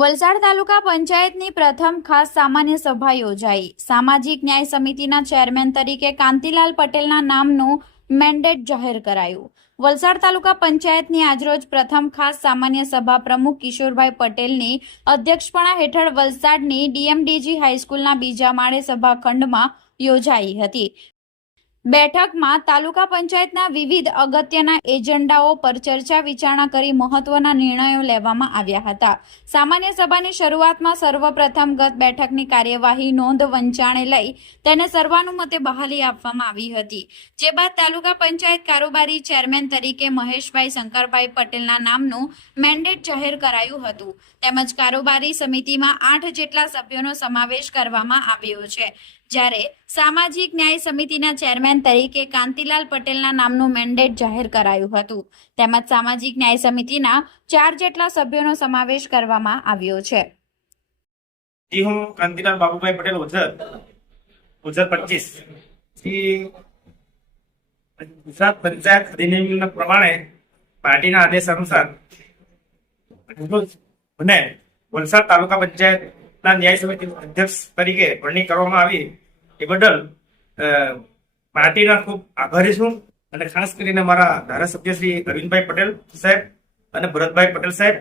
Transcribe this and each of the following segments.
વલસાડ તાલુકા પંચાયતની પ્રથમ ખાસ સામાન્ય સભા યોજાઈ। સામાજિક ન્યાય સમિતિના ચેરમેન તરીકે કાંતિલાલ પટેલના નામનું મેન્ડેટ જાહેર કરાયું। વલસાડ તાલુકા પંચાયતની આજરોજ પ્રથમ ખાસ સામાન્ય સભા પ્રમુખ કિશોરભાઈ પટેલની અધ્યક્ષપણા હેઠળ વલસાડની ડીએમડીજી હાઈસ્કૂલના બીજા માળે સભાખંડમાં યોજાઈ હતી। બેઠકમાં તાલુકા પંચાયતના વિવિધ અગત્યના એજન્ડાઓ પર ચર્ચા વિચારણા કરી મહત્વના નિર્ણયો લેવામાં આવ્યા હતા। સામાન્ય સભાની શરૂઆતમાં સર્વપ્રથમ ગત બેઠકની કાર્યવાહી નોંધ વંચાણે લઈ તેને સર્વાનુમતે બહાલી આપવામાં આવી હતી। જે બાદ તાલુકા પંચાયત કારોબારી ચેરમેન તરીકે મહેશભાઈ શંકરભાઈ પટેલના નામનું મેન્ડેટ જાહેર કરાયું હતું। તેમજ કારોબારી સમિતિમાં 8 જેટલા સભ્યોનો સમાવેશ કરવામાં આવ્યો છે। જ્યારે સામાજિક ન્યાય સમિતિના ચેરમેન તરીકે કાંતિલાલ પટેલના નામનું મેન્ડેટ જાહેર કરાયું હતું। તેમજ સામાજિક ન્યાય સમિતિના 4 જેટલા સભ્યોનો સમાવેશ કરવામાં આવ્યો છે। હું કાંતિલાલ બાબુભાઈ પટેલ ઓઝર 25 ગુજરાત પંચાયત અધિનિયમ પ્રમાણે પાર્ટીના આદેશ અનુસાર મને વલસાડ તાલુકા પંચાયતના ન્યાય સમિતિ અધ્યક્ષ તરીકે વરણી કરવામાં આવી એ બદલ પાર્ટીના ખૂબ આભારી છું। અને ખાસ કરીને મારા ધારાસભ્ય શ્રી અરવિંદભાઈ પટેલ સાહેબ અને ભરતભાઈ પટેલ સાહેબ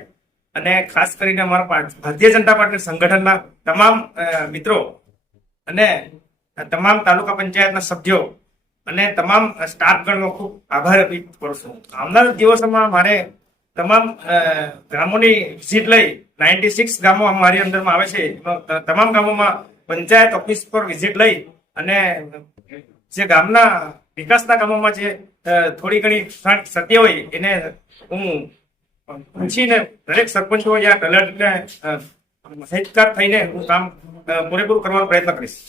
અને ખાસ કરીને અમારા ભારતીય જનતા પાર્ટી સંગઠનના તમામ મિત્રો અને તમામ તાલુકા પંચાયતના સભ્યો અને તમામ સ્ટાફગણનો ખૂબ આભાર વ્યક્ત કરું છું। આવનારા દિવસોમાં મારે તમામ ગામોની વિઝિટ લઈ 96 ગામો મારી અંદરમાં આવે છે, તમામ ગામોમાં પંચાયત ઓફિસ પર વિઝિટ લઈ અને જે ગામના વિકાસના કામોમાં જે થોડી ઘણી સત્ય હોય એને હું પૂછીને દરેક સરપંચો યા તલાટીને માહિતગાર થઈને હું કામ પૂરેપૂરું કરવાનો પ્રયત્ન કરીશ।